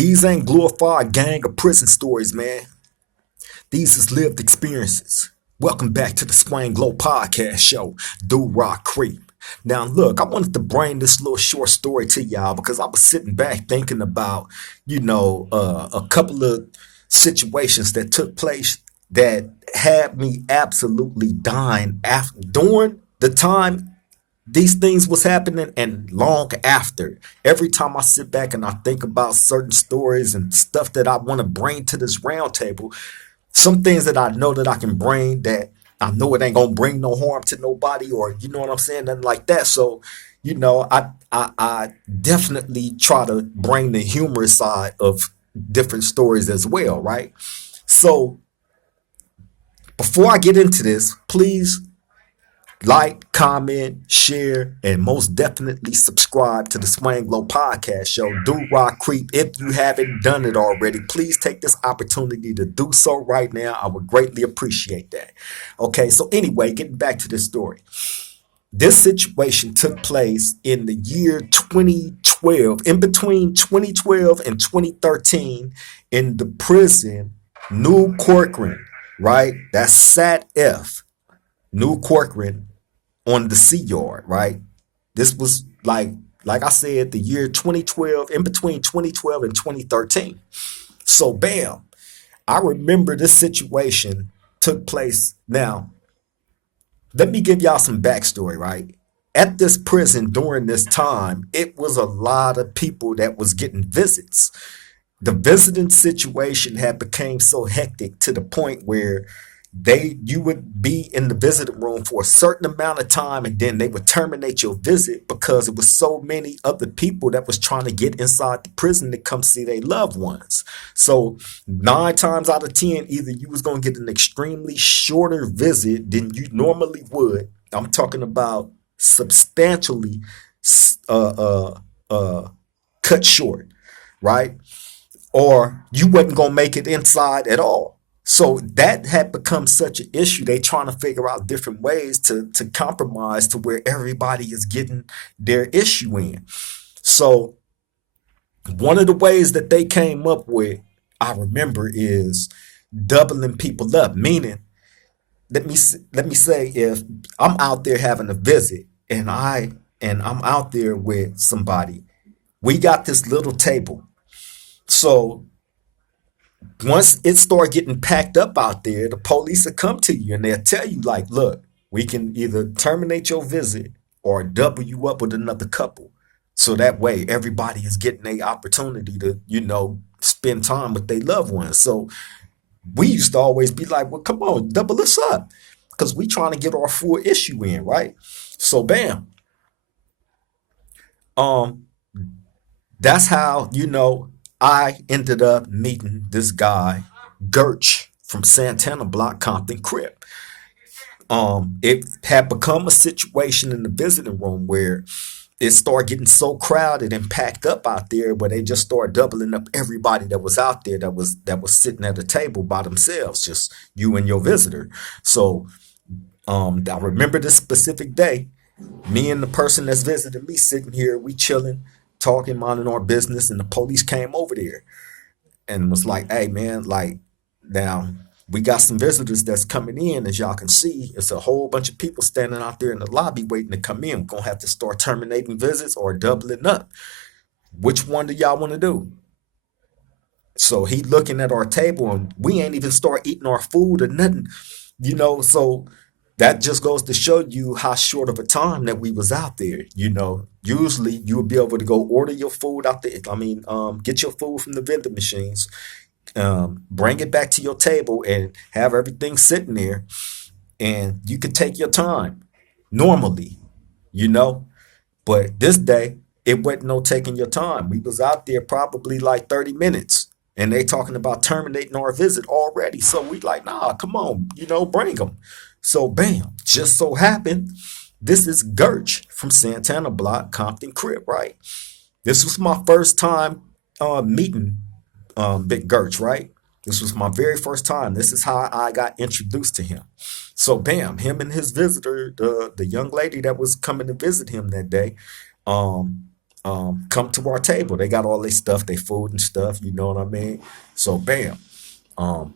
These ain't glorified gang or prison stories, man. These is lived experiences. Welcome back to the Swang Glow podcast show, Do Rock Creep. Now, look, I wanted to bring this little short story to y'all because I was sitting back thinking about, a couple of situations that took place that had me absolutely dying after during the time these things was happening and long after. Every time I sit back and I think about certain stories and stuff that I want to bring to this round table, some things that I know that I can bring that I know it ain't gonna bring no harm to nobody, or you know what I'm saying, nothing like that. So, I definitely try to bring the humorous side of different stories as well, right? So before I get into this, please like, comment, share, and most definitely subscribe to the Swang Low Podcast Show. Do Rock Creep. If you haven't done it already, please take this opportunity to do so right now. I would greatly appreciate that. Okay, so anyway, getting back to this story. This situation took place in the year 2012, in between 2012 and 2013, in the prison, New Corcoran, right? That's Sat F. New Corcoran on the Sea Yard, right? This was like I said, the year 2012, in between 2012 and 2013. So bam, I remember this situation took place. Now, let me give y'all some backstory, right? At this prison during this time, it was a lot of people that was getting visits. The visiting situation had become so hectic to the point where you would be in the visiting room for a certain amount of time, and then they would terminate your visit because it was so many other people that was trying to get inside the prison to come see their loved ones. So 9 times out of 10, either you was going to get an extremely shorter visit than you normally would. I'm talking about substantially uh, uh, uh, cut short, right? Or you wasn't going to make it inside at all. So that had become such an issue. They trying to figure out different ways to compromise to where everybody is getting their issue in. So one of the ways that they came up with, I remember, is doubling people up. Meaning, let me say, if I'm out there having a visit and I'm out there with somebody, we got this little table. So once it start getting packed up out there, the police will come to you and they'll tell you, like, look, we can either terminate your visit or double you up with another couple. So that way everybody is getting a opportunity to, spend time with their loved ones. So we used to always be like, well, come on, double us up. Because we trying to get our full issue in, right? So bam. Um, that's how, I ended up meeting this guy, Girch, from Santana Blocc Compton Crip. It had become a situation in the visiting room where it started getting so crowded and packed up out there where they just started doubling up everybody that was out there that was sitting at a table by themselves, just you and your visitor. So I remember this specific day, me and the person that's visiting me sitting here, we chilling, talking, minding our business, and the police came over there and was like, hey man, like, now we got some visitors that's coming in. As y'all can see, it's a whole bunch of people standing out there in the lobby waiting to come in. We're gonna have to start terminating visits or doubling up. Which one do y'all want to do? So he looking at our table and we ain't even start eating our food or nothing, so that just goes to show you how short of a time that we was out there. Usually you would be able to go order your food out there. I mean, get your food from the vending machines, bring it back to your table and have everything sitting there, and you could take your time normally, you know. But this day, it wasn't no taking your time. We was out there probably like 30 minutes, and they talking about terminating our visit already. So we like, nah, come on, bring them. So bam, just so happened, this is Girch from Santana Blocc Compton Crip, right? This was my first time meeting Big Girch, right? This was my very first time. This is how I got introduced to him. So bam, him and his visitor, the young lady that was coming to visit him that day, come to our table. They got all their stuff, their food and stuff, you know what I mean? So bam. Um,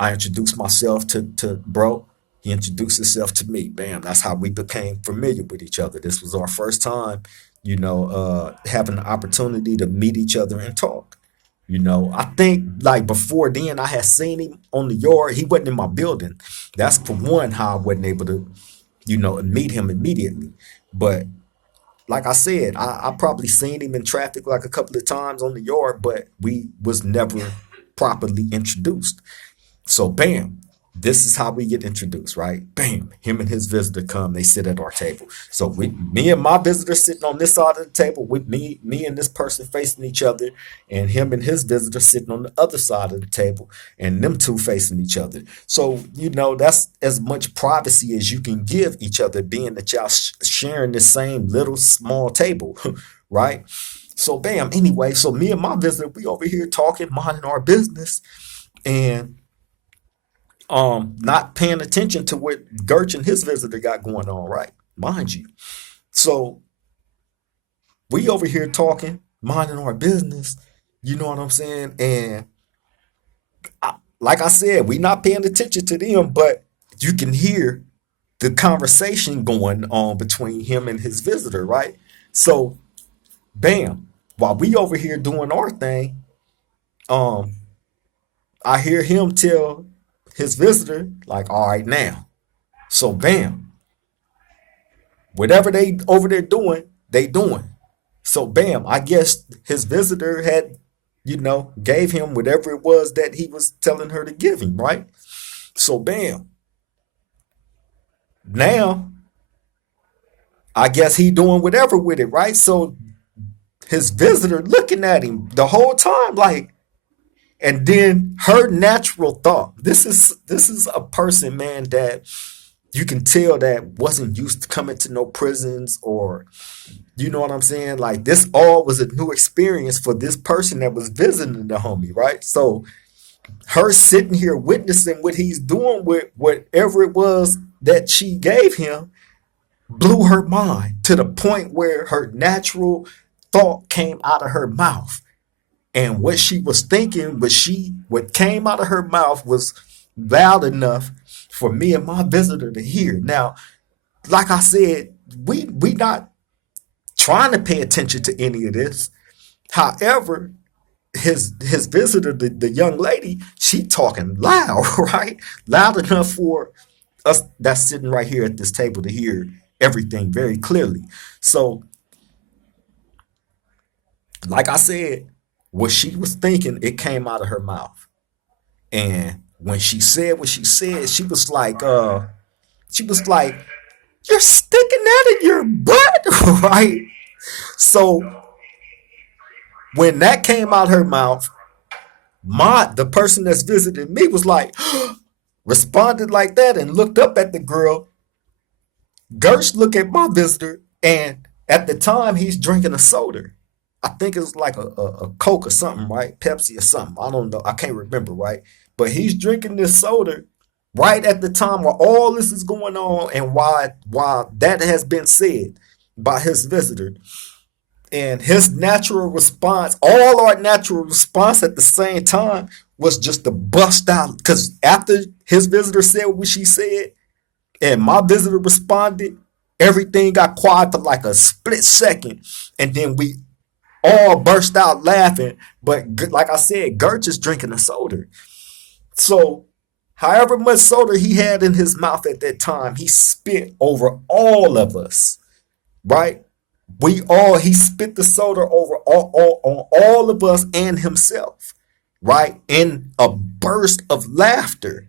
I introduced myself to bro. He introduced himself to me. Bam. That's how we became familiar with each other. This was our first time, having the opportunity to meet each other and talk. I think like before then I had seen him on the yard. He wasn't in my building. That's for one how I wasn't able to, meet him immediately. But like I said, I probably seen him in traffic like a couple of times on the yard, but we was never properly introduced. So bam, this is how we get introduced, right? Bam, him and his visitor come, they sit at our table. So me and my visitor sitting on this side of the table, with me and this person facing each other, and him and his visitor sitting on the other side of the table, and them two facing each other. So that's as much privacy as you can give each other, being that y'all sharing the same little small table, right? So bam, anyway, so me and my visitor, we over here talking, minding our business, and not paying attention to what Girch and his visitor got going on, right? Mind you. So we over here talking, minding our business, you know what I'm saying? And like I said, we not paying attention to them, but you can hear the conversation going on between him and his visitor, right? So bam, while we over here doing our thing, um, I hear him tell his visitor, like, all right, now. So bam, whatever they over there doing, they doing. So bam, I guess his visitor had, gave him whatever it was that he was telling her to give him, right? So bam. Now, I guess he doing whatever with it, right? So his visitor looking at him the whole time, like, and then her natural thought. This is a person, man, that you can tell that wasn't used to coming to no prisons, or you know what I'm saying? Like this all was a new experience for this person that was visiting the homie, right? So her sitting here witnessing what he's doing with whatever it was that she gave him blew her mind to the point where her natural thought came out of her mouth. And what she was thinking, what came out of her mouth was loud enough for me and my visitor to hear. Now, like I said, we not trying to pay attention to any of this. However, his visitor, the young lady, she talking loud, right? Loud enough for us that's sitting right here at this table to hear everything very clearly. So, like I said, what she was thinking, it came out of her mouth. And when she said what she said, she was like, you're sticking that in your butt, right? So when that came out her mouth, the person that's visiting me was like, responded like that and looked up at the girl. Girch looked at my visitor, and at the time he's drinking a soda. I think it was like a Coke or something, right? Pepsi or something. I don't know. I can't remember, right? But he's drinking this soda right at the time while all this is going on, and why that has been said by his visitor. And his natural response, all our natural response at the same time, was just to bust out. Because after his visitor said what she said, and my visitor responded, everything got quiet for like a split second. And then we all burst out laughing. But like I said, Girch is drinking a soda. So however much soda he had in his mouth at that time, he spit over all of us, right? He spit the soda over on all of us and himself, right? In a burst of laughter,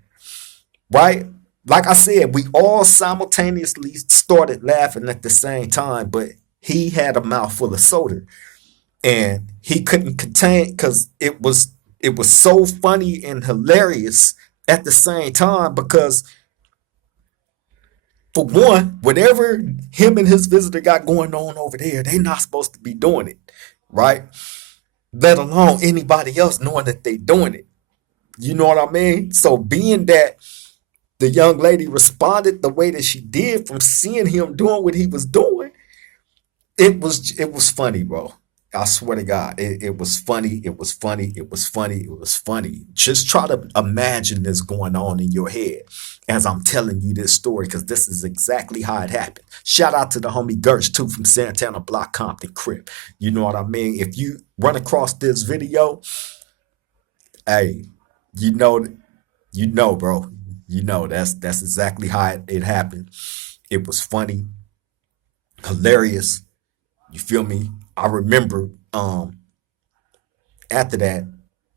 right? Like I said, we all simultaneously started laughing at the same time, but he had a mouthful of soda and he couldn't contain, because it was so funny and hilarious at the same time, because for one, whatever him and his visitor got going on over there, they not supposed to be doing it, right? Let alone anybody else knowing that they doing it. You know what I mean? So being that the young lady responded the way that she did from seeing him doing what he was doing, It was funny, bro. I swear to God, it was funny. It was funny. It was funny. It was funny. Just try to imagine this going on in your head as I'm telling you this story, because this is exactly how it happened. Shout out to the homie Girch too from Santana Blocc Compton Crip. You know what I mean? If you run across this video, hey, you know, bro. You know that's exactly how it happened. It was funny, hilarious. You feel me? I remember after that,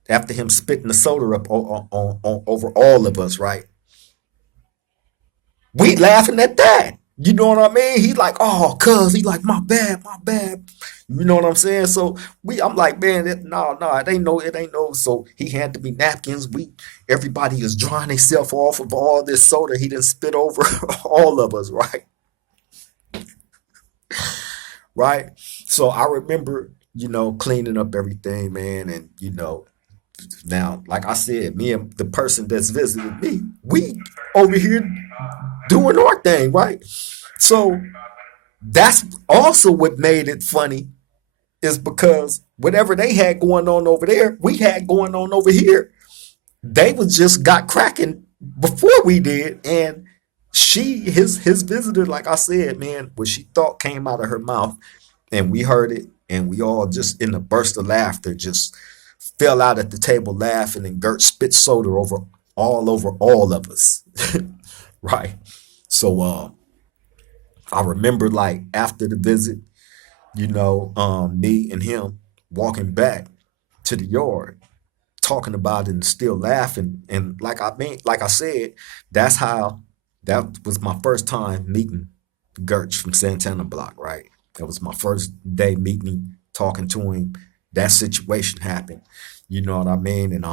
after him spitting the soda up over all of us, right? We laughing at that. You know what I mean? He like, oh, cuz he like, my bad, my bad. You know what I'm saying? So I'm like, man, no, it ain't no. So he handed me napkins. Everybody is drying themselves off of all this soda he didn't spit over all of us, right? Right. So I remember, cleaning up everything, man, and now, like I said, me and the person that's visited me, we over here doing our thing, right? So that's also what made it funny, is because whatever they had going on over there, we had going on over here. They was just got cracking before we did, and his visitor, like I said, man, what she thought came out of her mouth, and we heard it, and we all just in a burst of laughter just fell out at the table laughing, and Gert spit soda over all of us. Right. So I remember, like, after the visit, me and him walking back to the yard, talking about it and still laughing. And like I said, that's how that was my first time meeting Girch from Santana Block, right? That was my first day meeting him, talking to him. That situation happened. You know what I mean? And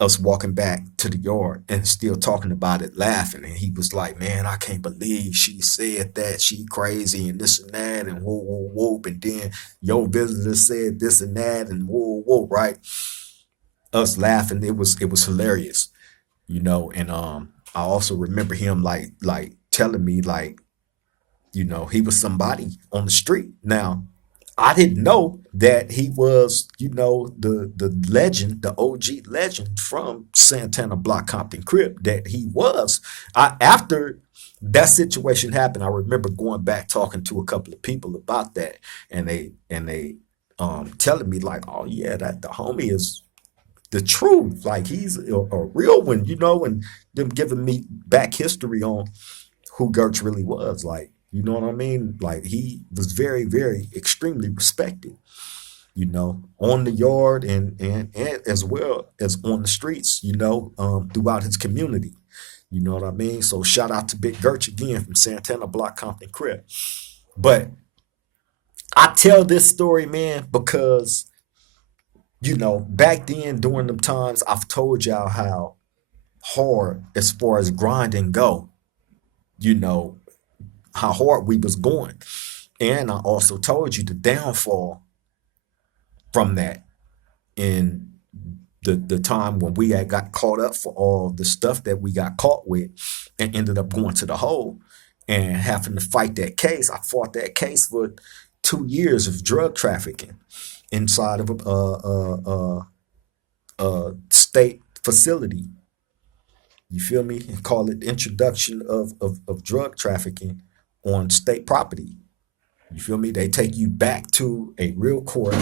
us walking back to the yard and still talking about it, laughing. And he was like, man, I can't believe she said that. She crazy and this and that and whoa, whoa, whoa. And then your visitor said this and that and whoa, whoa, right? Us laughing. It was hilarious, and I also remember him like telling me, like, he was somebody on the street. Now, I didn't know that he was, the legend, the OG legend from Santana Blocc Compton Crip, that he was. After that situation happened, I remember going back talking to a couple of people about that, and they telling me, like, oh yeah, that the homie is the truth. Like, he's a real one, and them giving me back history on who Girch really was. Like, you know what I mean? Like, he was very, very extremely respected, on the yard and as well as on the streets, throughout his community. You know what I mean? So shout out to Big Girch again from Santana Blocc Compton Crip. But I tell this story, man, because back then during them times, I've told y'all how hard, as far as grinding go, you know, how hard we was going. And I also told you the downfall from that in the time when we had got caught up for all the stuff that we got caught with and ended up going to the hole and having to fight that case. I fought that case for 2 years of drug trafficking inside of a state facility. You feel me? And call it introduction of drug trafficking on state property. You feel me? They take you back to a real court,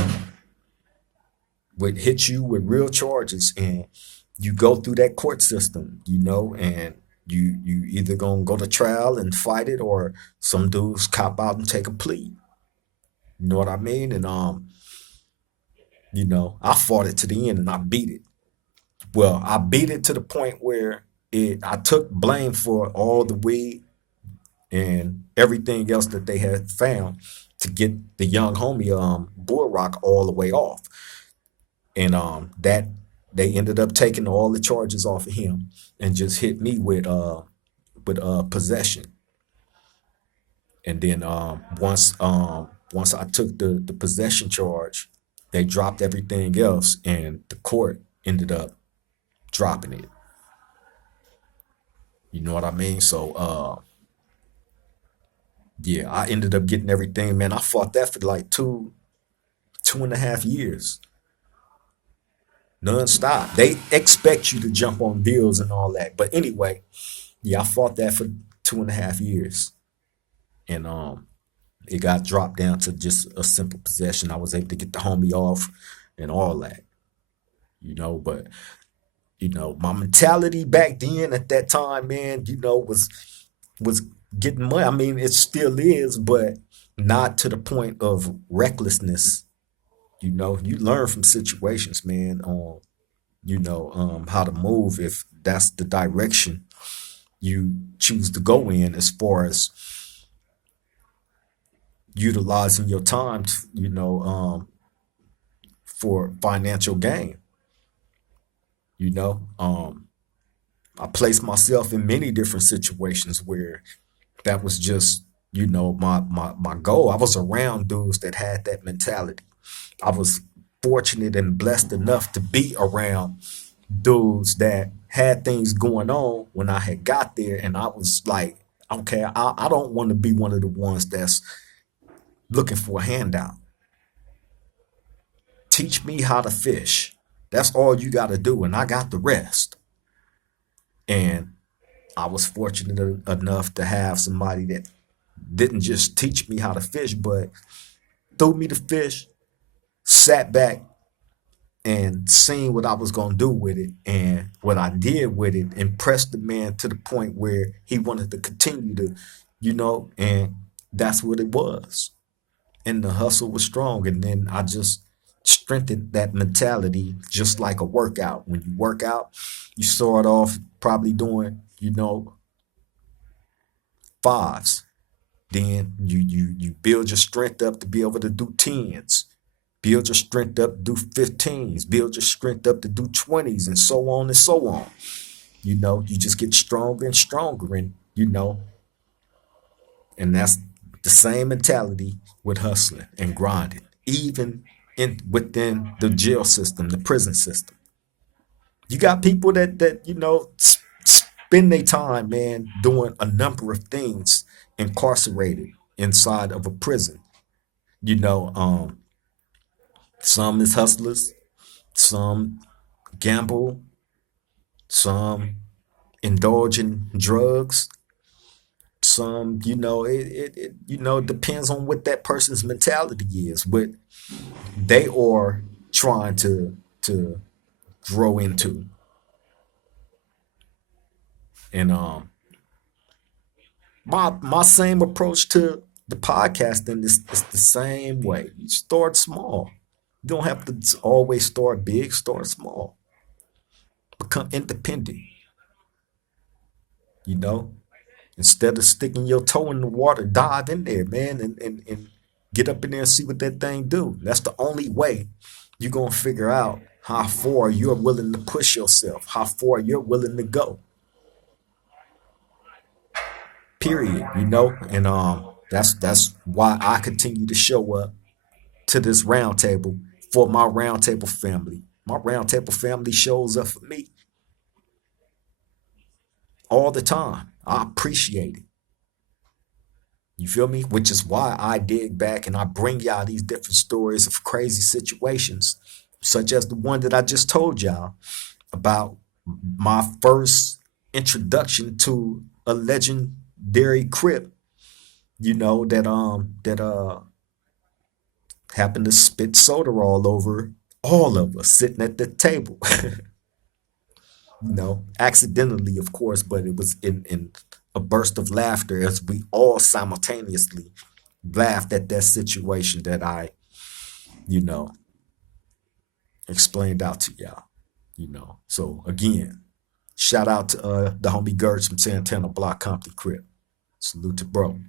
would hit you with real charges, and you go through that court system, and you either gonna go to trial and fight it, or some dudes cop out and take a plea. You know what I mean? And I fought it to the end and I beat it. Well, I beat it to the point where I took blame for all the weed and everything else that they had found to get the young homie Bull Rock all the way off. And that they ended up taking all the charges off of him and just hit me with possession. And then once I took the possession charge, they dropped everything else, and the court ended up dropping it. You know what I mean? So Yeah, I ended up getting everything, man. I fought that for like 2.5 years, nonstop. They expect you to jump on deals and all that. But anyway, yeah, I fought that for 2.5 years. And it got dropped down to just a simple possession. I was able to get the homie off and all that, but my mentality back then at that time, man, was getting money. I mean, it still is, but not to the point of recklessness. You learn from situations, man, on how to move if that's the direction you choose to go in as far as utilizing your time, for financial gain. You know, I placed myself in many different situations where that was just, my goal. I was around dudes that had that mentality. I was fortunate and blessed enough to be around dudes that had things going on when I had got there, and I was like, okay, I don't want to be one of the ones that's looking for a handout. Teach me how to fish. That's all you got to do, and I got the rest. And I was fortunate enough to have somebody that didn't just teach me how to fish, but threw me the fish, sat back, and seen what I was gonna do with it, and what I did with it impressed the man to the point where he wanted to continue to, and that's what it was. And the hustle was strong, and then I just strengthened that mentality just like a workout. When you work out, you start off probably doing, fives. Then you build your strength up to be able to do tens. Build your strength up to do 15s. Build your strength up to do 20s, and so on and so on. You just get stronger and stronger, and that's the same mentality with hustling and grinding, even in within the jail system, the prison system. You got people that spend their time, man, doing a number of things incarcerated inside of a prison. You know, um, some is hustlers, some gamble, some indulge in drugs, some, depends on what that person's mentality is, what they are trying to grow into. And my same approach to the podcasting is the same way. You start small. You don't have to always start big, start small. Become independent, you know? Instead of sticking your toe in the water, dive in there, man, and get up in there and see what that thing do. That's the only way you're gonna figure out how far you're willing to push yourself, how far you're willing to go. Period. And that's why I continue to show up to this roundtable for my roundtable family. My roundtable family shows up for me all the time. I appreciate it. You feel me? Which is why I dig back and I bring y'all these different stories of crazy situations, such as the one that I just told y'all about my first introduction to a legendary Crip, that happened to spit soda all over all of us sitting at the table. Accidentally, of course, but it was in a burst of laughter as we all simultaneously laughed at that situation that I, you know, explained out to y'all. So again, shout out to the homie Girch from Santana Blocc Compton Crip. Salute to bro.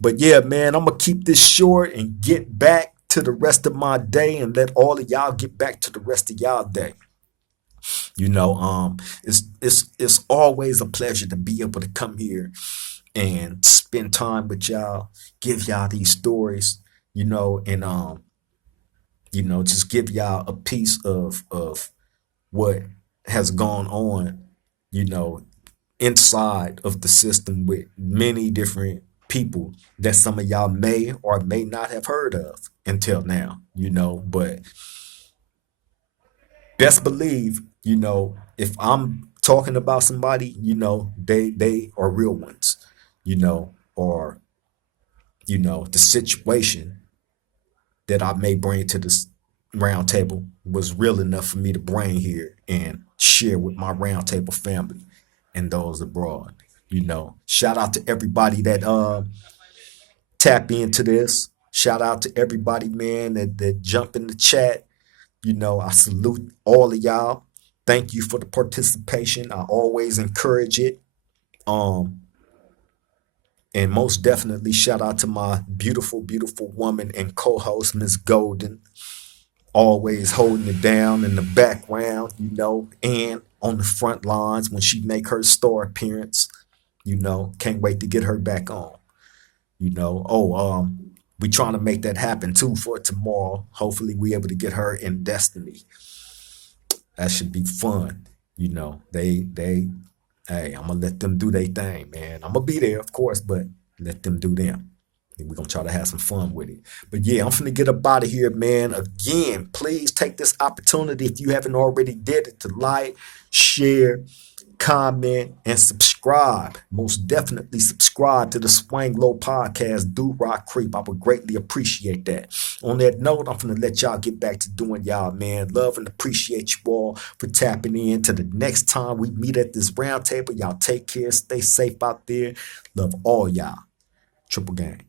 But yeah, man, I'm gonna keep this short and get back to the rest of my day and let all of y'all get back to the rest of y'all day. It's always a pleasure to be able to come here and spend time with y'all, give y'all these stories, and just give y'all a piece of what has gone on, you know, inside of the system with many different people that some of y'all may or may not have heard of until now, but best believe, if I'm talking about somebody, they are real ones, or the situation that I may bring to this round table was real enough for me to bring here and share with my round table family and those abroad. Shout out to everybody that tap into this. Shout out to everybody, man, that jump in the chat. I salute all of y'all. Thank you for the participation. I always encourage it. Um, and most definitely shout out to my beautiful, beautiful woman and co-host, Miss Golden, always holding it down in the background, and on the front lines when she make her star appearance. Can't wait to get her back on. We trying to make that happen too for tomorrow. Hopefully we able to get her in Destiny. That should be fun. They hey, I'm gonna let them do their thing, man. I'm gonna be there, of course, but let them do them. We're gonna try to have some fun with it. But yeah, I'm finna get up out of here, man. Again, please take this opportunity, if you haven't already did it, to like, share, comment, and subscribe. Most definitely subscribe to the Swang Low Podcast, Do Rock Creep. I would greatly appreciate that. On that note, I'm going to let y'all get back to doing y'all, man. Love and appreciate you all for tapping in. To the next time we meet at this round table, y'all take care. Stay safe out there. Love all y'all. Triple gang.